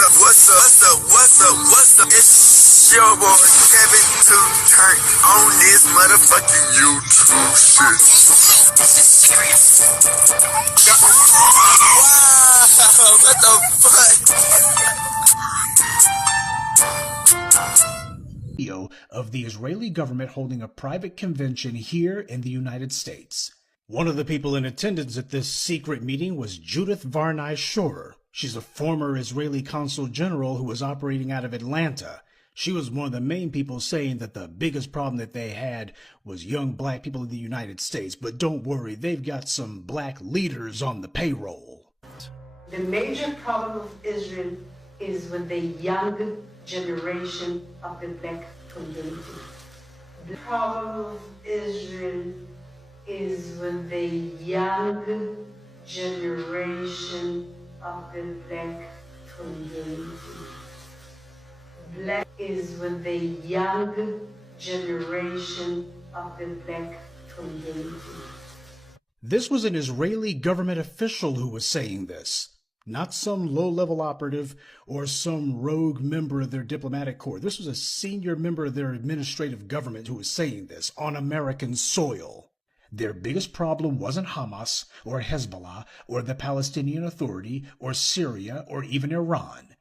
What's up? It's your boy Kevin to turn on this motherfucking YouTube shit. This is serious. Wow, what the fuck? Video of the Israeli government holding a private convention here in the United States. One of the people in attendance at this secret meeting was Judith Varney Shorer. She's a former Israeli consul general who was operating out of Atlanta. She was one of the main people saying that the biggest problem that they had was young black people in the United States. But don't worry, they've got some black leaders on the payroll. The major problem of Israel is with the young generation of the black community. The problem of Israel is with the young generation of the black community. Black is with the young generation of the black community. This was an Israeli government official who was saying this, not some low-level operative or some rogue member of their diplomatic corps. This was a senior member of their administrative government who was saying this on American soil. Their biggest problem wasn't Hamas or Hezbollah or the Palestinian Authority or Syria or even Iran.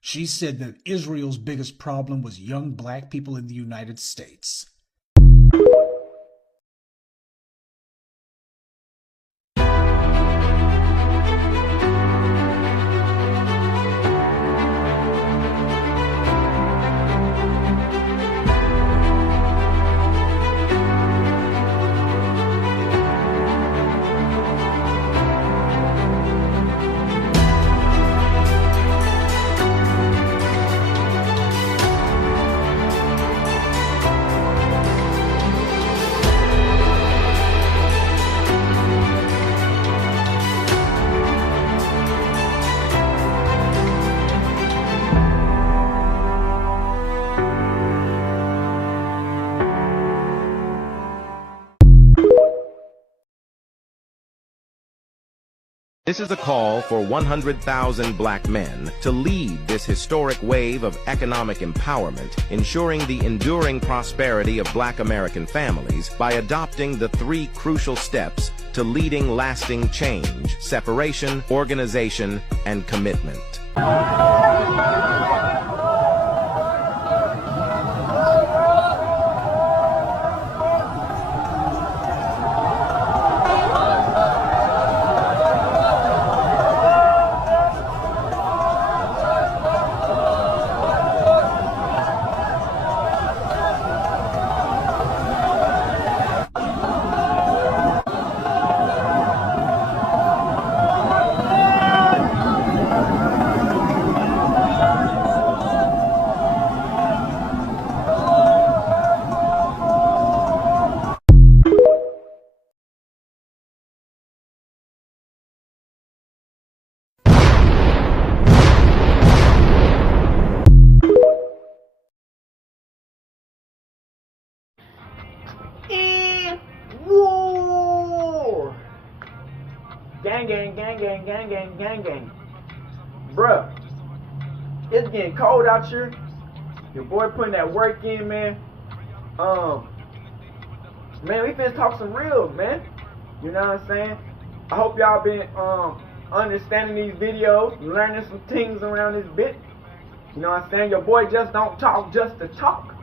She said that Israel's biggest problem was young black people in the United States. This is a call for 100,000 black men to lead this historic wave of economic empowerment, ensuring the enduring prosperity of black American families by adopting the 3 crucial steps to leading lasting change: separation, organization, and commitment. Gang. Bruh, it's getting cold out here. Your boy putting that work in, man. Man, we finna talk some real, man. You know what I'm saying? I hope y'all been understanding these videos, learning some things around this bit. You know what I'm saying? Your boy just don't talk just to talk.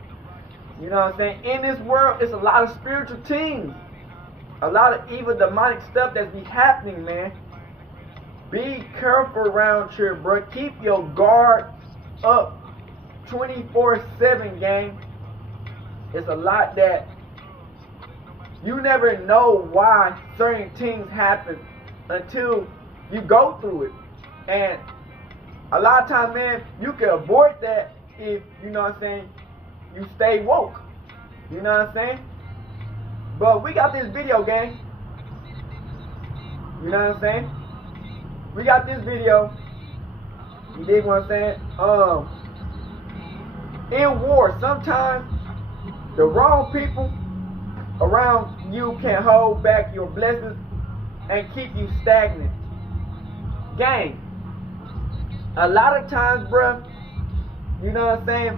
You know what I'm saying? In this world, it's a lot of spiritual things. A lot of evil demonic stuff that's be happening, man. Be careful around here, bro. Keep your guard up 24/7, gang. It's a lot that you never know why certain things happen until you go through it. And a lot of times, man, you can avoid that if, you know what I'm saying, you stay woke. You know what I'm saying? But we got this video, gang. You know what I'm saying? We got this video. You dig what I'm saying? In war, sometimes the wrong people around you can hold back your blessings and keep you stagnant. Gang, a lot of times, bruh, you know what I'm saying?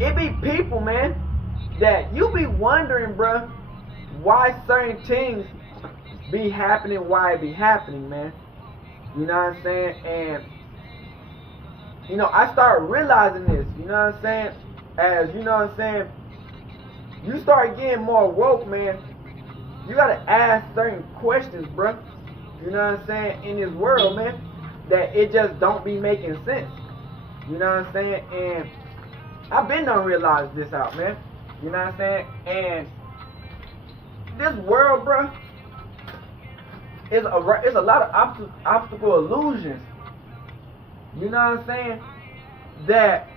It be people, man, that you be wondering, bruh, why certain things be happening, why it be happening, man. You know what I'm saying? And, you know, I start realizing this, you know what I'm saying? As, you know what I'm saying, you start getting more woke, man. You gotta ask certain questions, bruh. You know what I'm saying? In this world, man, that it just don't be making sense. You know what I'm saying? And I've been done realize this out, man. You know what I'm saying? And this world, bruh, is a lot of obstacle illusions. You know what I'm saying? That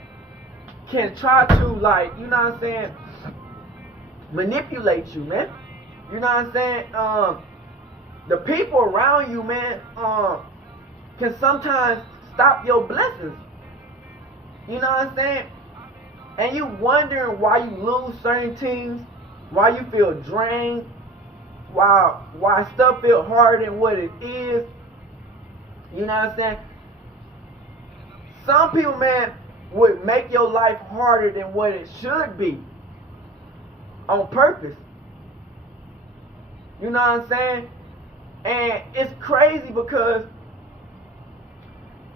can try to, like, you know what I'm saying, manipulate you, man. You know what I'm saying? The people around you, man, can sometimes stop your blessings. You know what I'm saying? And you wondering why you lose certain teams, why you feel drained, why stuff feel harder than what it is. You know what I'm saying? Some people, man, would make your life harder than what it should be on purpose. You know what I'm saying? And it's crazy because,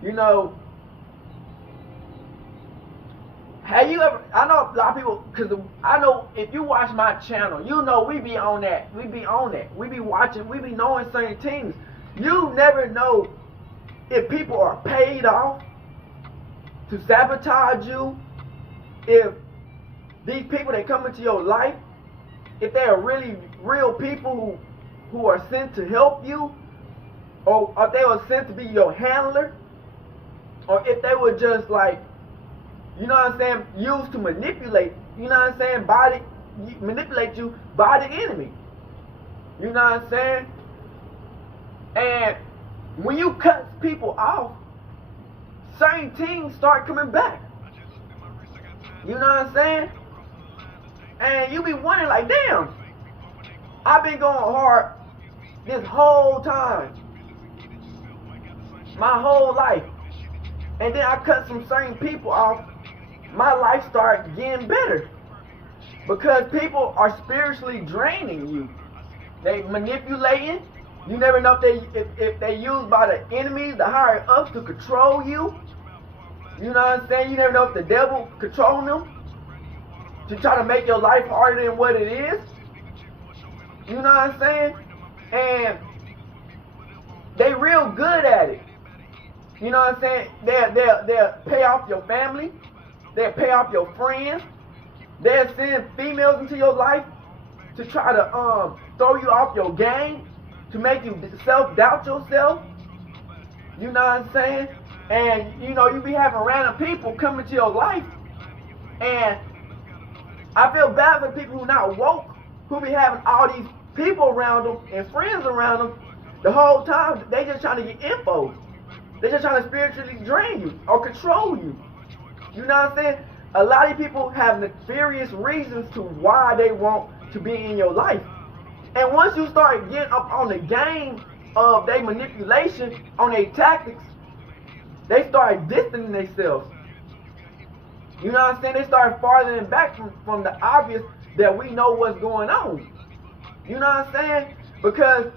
you know, have you ever, I know a lot of people, because I know if you watch my channel, you know we be on that. We be watching, we be knowing certain things. You never know if people are paid off to sabotage you, if these people that come into your life, if they are really real people who are sent to help you, or if they were sent to be your handler, or if they were just like, you know what I'm saying, used to manipulate, you know what I'm saying, manipulate you by the enemy. You know what I'm saying? And when you cut people off, certain things start coming back. You know what I'm saying? And you be wondering like, damn, I've been going hard this whole time, my whole life, and then I cut some certain people off. My life started getting better because people are spiritually draining you. They manipulating. You never know if they used by the enemies, the higher ups, to control you. You know what I'm saying? You never know if the devil controlling them to try to make your life harder than what it is. You know what I'm saying? And they real good at it. You know what I'm saying? They'll pay off your family. They'll pay off your friends. They'll send females into your life to try to throw you off your game, to make you self-doubt yourself. You know what I'm saying? And, you know, you be having random people come into your life. And I feel bad for people who not woke, who be having all these people around them and friends around them the whole time. They just trying to get info. They just trying to spiritually drain you or control you. You know what I'm saying? A lot of people have nefarious reasons to why they want to be in your life. And once you start getting up on the game of their manipulation, on their tactics, they start distancing themselves. You know what I'm saying? They start farthering back from the obvious that we know what's going on. You know what I'm saying? Because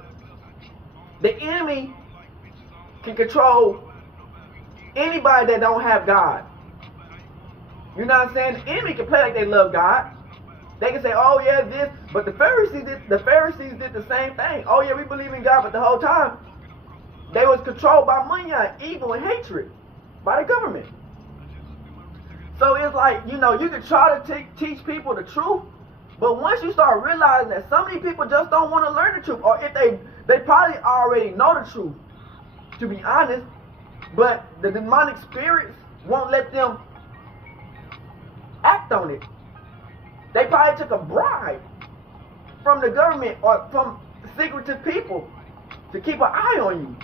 the enemy can control anybody that don't have God. You know what I'm saying? The enemy can play like they love God. They can say, oh yeah, this, but the Pharisees did the same thing. Oh yeah, we believe in God, but the whole time they was controlled by money and evil and hatred by the government. So it's like, you know, you can try to teach people the truth, but once you start realizing that some of these people just don't want to learn the truth, or if they probably already know the truth, to be honest, but the demonic spirits won't let them act on it. They probably took a bribe from the government or from secretive people to keep an eye on you.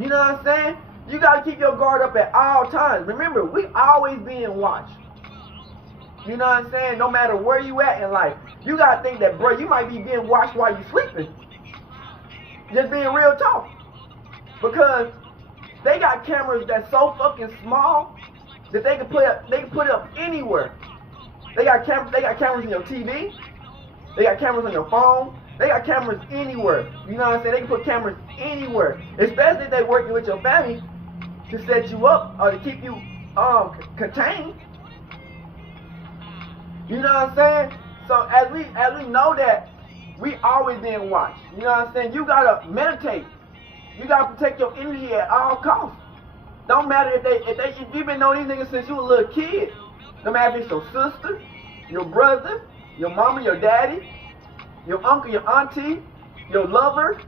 You know what I'm saying? You got to keep your guard up at all times. Remember, we always being watched. You know what I'm saying? No matter where you at in life. You got to think that, bro, you might be being watched while you sleeping. Just being real talk. Because They got cameras that's so fucking small that they can put it up anywhere. They got cameras in your TV. They got cameras on your phone. They got cameras anywhere. You know what I'm saying? They can put cameras anywhere. Especially if they're working with your family to set you up or to keep you contained. You know what I'm saying? So as we know that, we always being watched. You know what I'm saying? You gotta meditate. You gotta protect your energy at all costs. Don't matter if you've been knowing these niggas since you were a little kid. No matter if it's your sister, your brother, your mama, your daddy, your uncle, your auntie, your lover,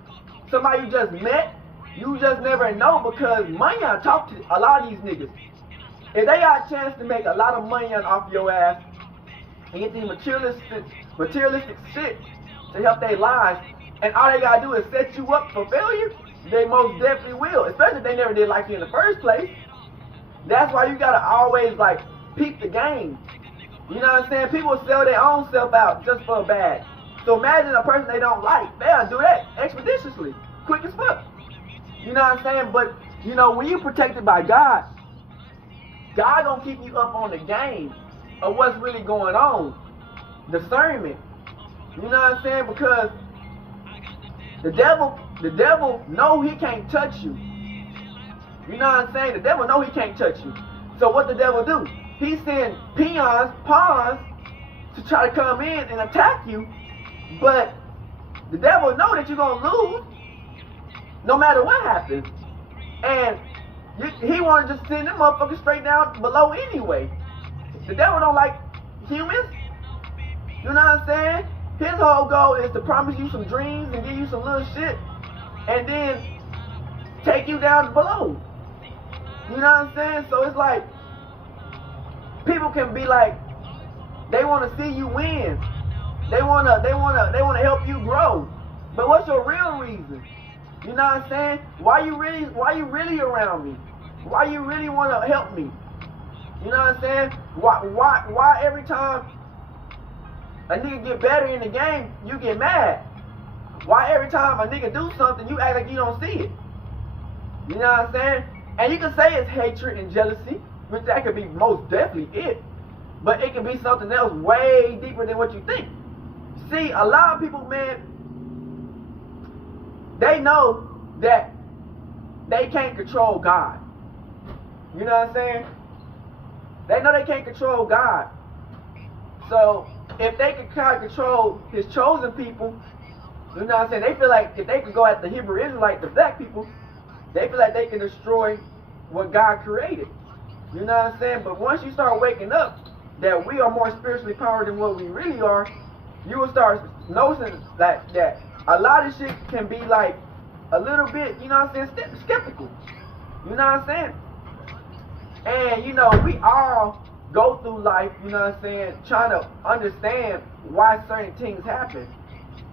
somebody you just met. You just never know because money I talk to a lot of these niggas. If they got a chance to make a lot of money off your ass and get these materialistic shit to help their lives, and all they gotta do is set you up for failure, they most definitely will. Especially if they never did like you in the first place. That's why you gotta always like peep the game. You know what I'm saying? People sell their own self out just for a bag. So imagine a person they don't like, they'll do that expeditiously, quick as fuck. You know what I'm saying? But you know, when you protected by God, God gonna keep you up on the game of what's really going on. Discernment. You know what I'm saying? Because the devil know he can't touch you. You know what I'm saying? The devil know he can't touch you. So what the devil do? He send pawns to try to come in and attack you. But the devil know that you're gonna lose no matter what happens. And he want to just send them motherfuckers straight down below anyway. The devil don't like humans. You know what I'm saying? His whole goal is to promise you some dreams and give you some little shit and then take you down below. You know what I'm saying? So it's like people can be like, they want to see you win. They want to help you grow. But what's your real reason? You know what I'm saying? Why you really around me? Why you really want to help me? You know what I'm saying? Why every time a nigga get better in the game, you get mad? Why every time a nigga do something, you act like you don't see it? You know what I'm saying? And you can say it's hatred and jealousy, which that could be most definitely it. But it can be something else way deeper than what you think. See, a lot of people, man, they know that they can't control God. You know what I'm saying? They know they can't control God. So if they can kind of control his chosen people, you know what I'm saying? They feel like if they could go at the Hebrew Israelites, the black people, they feel like they can destroy what God created. You know what I'm saying? But once you start waking up that we are more spiritually powered than what we really are, you will start noticing that a lot of shit can be like a little bit, you know what I'm saying, skeptical. You know what I'm saying? And you know, we all go through life, you know what I'm saying, trying to understand why certain things happen.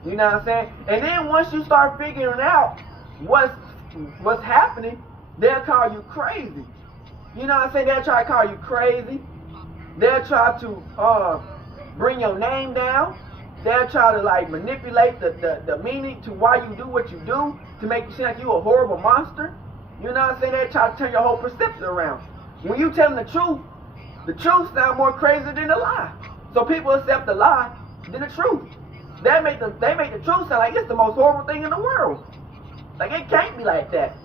You know what I'm saying? And then once you start figuring out what's happening, they'll call you crazy. You know what I'm saying? They'll try to call you crazy. They'll try to bring your name down. They'll try to like manipulate the meaning to why you do what you do to make you seem like you a horrible monster. You know what I'm saying? They'll try to turn your whole perception around. When you tell them the truth sounds more crazy than the lie. So people accept the lie than the truth. They make the truth sound like it's the most horrible thing in the world. Like it can't be like that.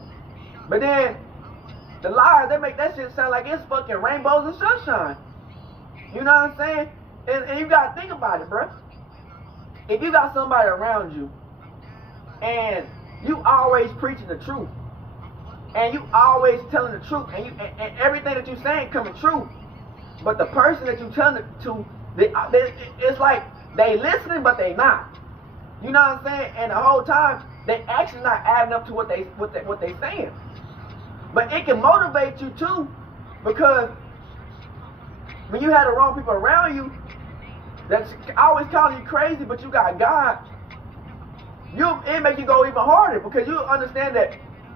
But then the lies, they make that shit sound like it's fucking rainbows and sunshine. You know what I'm saying? And you gotta think about it, bro. If you got somebody around you and you always preaching the truth and you always telling the truth and everything that you saying coming true, but the person that you telling it to, it's like they listening but they not. You know what I'm saying? And the whole time they actually not adding up to what they saying. But it can motivate you too, because when you have the wrong people around you that's always calling you crazy, but you got God, it make you go even harder, because you understand that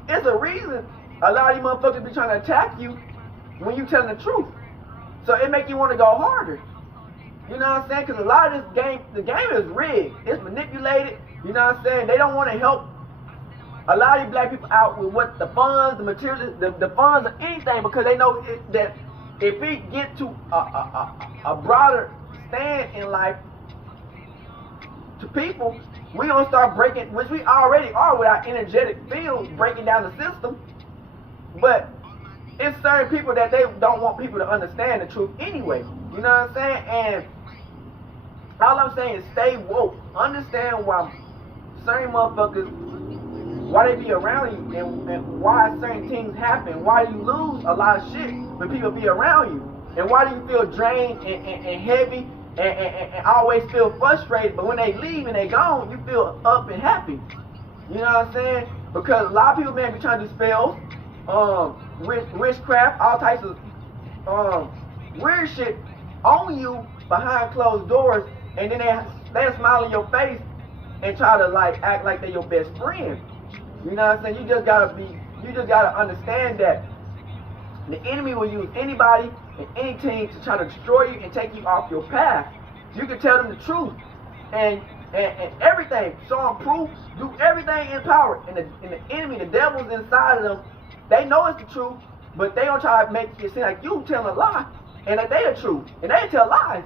it's a reason a lot of you motherfuckers be trying to attack you when you telling the truth. So it make you want to go harder. You know what I'm saying? Because a lot of this game, the game is rigged. It's manipulated. You know what I'm saying? They don't want to help a lot of these black people out with what the funds, the materials, the funds of anything, because they know that if we get to a broader stand in life to people, we gonna start breaking, which we already are with our energetic field, breaking down the system. But it's certain people that they don't want people to understand the truth anyway. You know what I'm saying? And all I'm saying is stay woke. Understand why certain motherfuckers, why they be around you, and why certain things happen. Why you lose a lot of shit when people be around you. And why do you feel drained and heavy and always feel frustrated, but when they leave and they gone, you feel up and happy. You know what I'm saying? Because a lot of people, man, be trying to do spells, witchcraft, all types of weird shit on you behind closed doors, and then they smile in your face and try to like act like they're your best friend. You know what I'm saying? You just gotta understand that the enemy will use anybody and anything to try to destroy you and take you off your path. You can tell them the truth and everything, show them proof, do everything in power. And the enemy, the devil's inside of them, they know it's the truth, but they don't try to make it seem like you telling a lie and that they the truth. And they tell lies.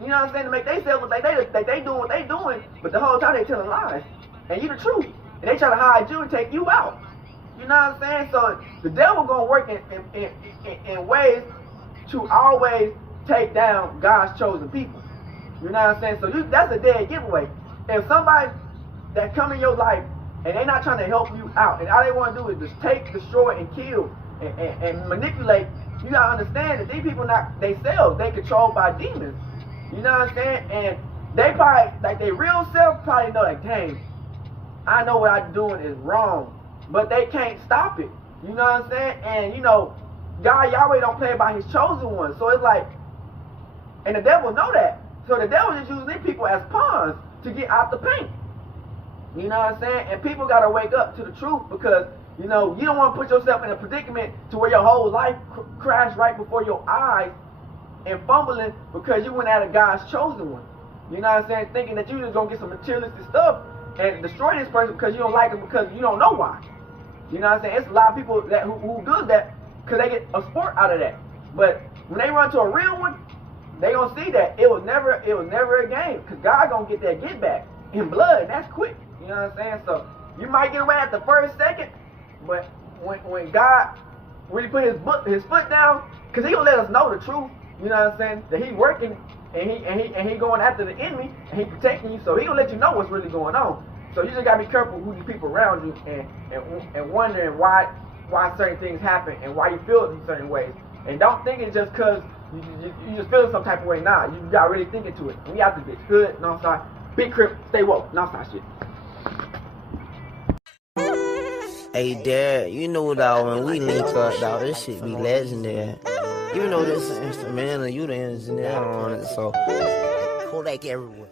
You know what I'm saying? To make themselves look like they doing what they doing, but the whole time they telling lies. And you the truth. And they try to hide you and take you out. You know what I'm saying? So the devil gonna work in ways to always take down God's chosen people. You know what I'm saying? So that's a dead giveaway. If somebody that come in your life and they not trying to help you out, and all they want to do is just take, destroy, and kill and manipulate, you gotta understand that these people not themselves, they controlled by demons. You know what I'm saying? And they probably, like their real self probably know, like, dang, I know what I'm doing is wrong, but they can't stop it. You know what I'm saying? And you know, God, Yahweh don't play by his chosen ones. So it's like, and the devil know that. So the devil just uses these people as pawns to get out the paint. You know what I'm saying? And people got to wake up to the truth, because, you know, you don't want to put yourself in a predicament to where your whole life crashed right before your eyes and fumbling because you went out of God's chosen one. You know what I'm saying? Thinking that you just going to get some materialistic stuff and destroy this person because you don't like him, because you don't know why. You know what I'm saying? It's a lot of people that who do that because they get a sport out of that. But when they run to a real one, they gonna see that it was never a game, because God gonna get that get back in blood, and that's quick. You know what I'm saying? So you might get away at the first second, but when God really put his foot down, because he gonna let us know the truth. You know what I'm saying? That he working and he going after the enemy and he protecting you. So he gonna let you know what's really going on. So you just gotta be careful who these people around you and wondering why certain things happen and why you feel in certain ways. And don't think it's just because you just feel some type of way. Nah, you gotta really think into it. And we have to be good, Northside, big crip, stay woke, Northside shit. Hey, Dad, you know, dawg, when we link up, dawg, this shit be legendary. You know this is instrumental, you the engineer on it, so Kodak everywhere.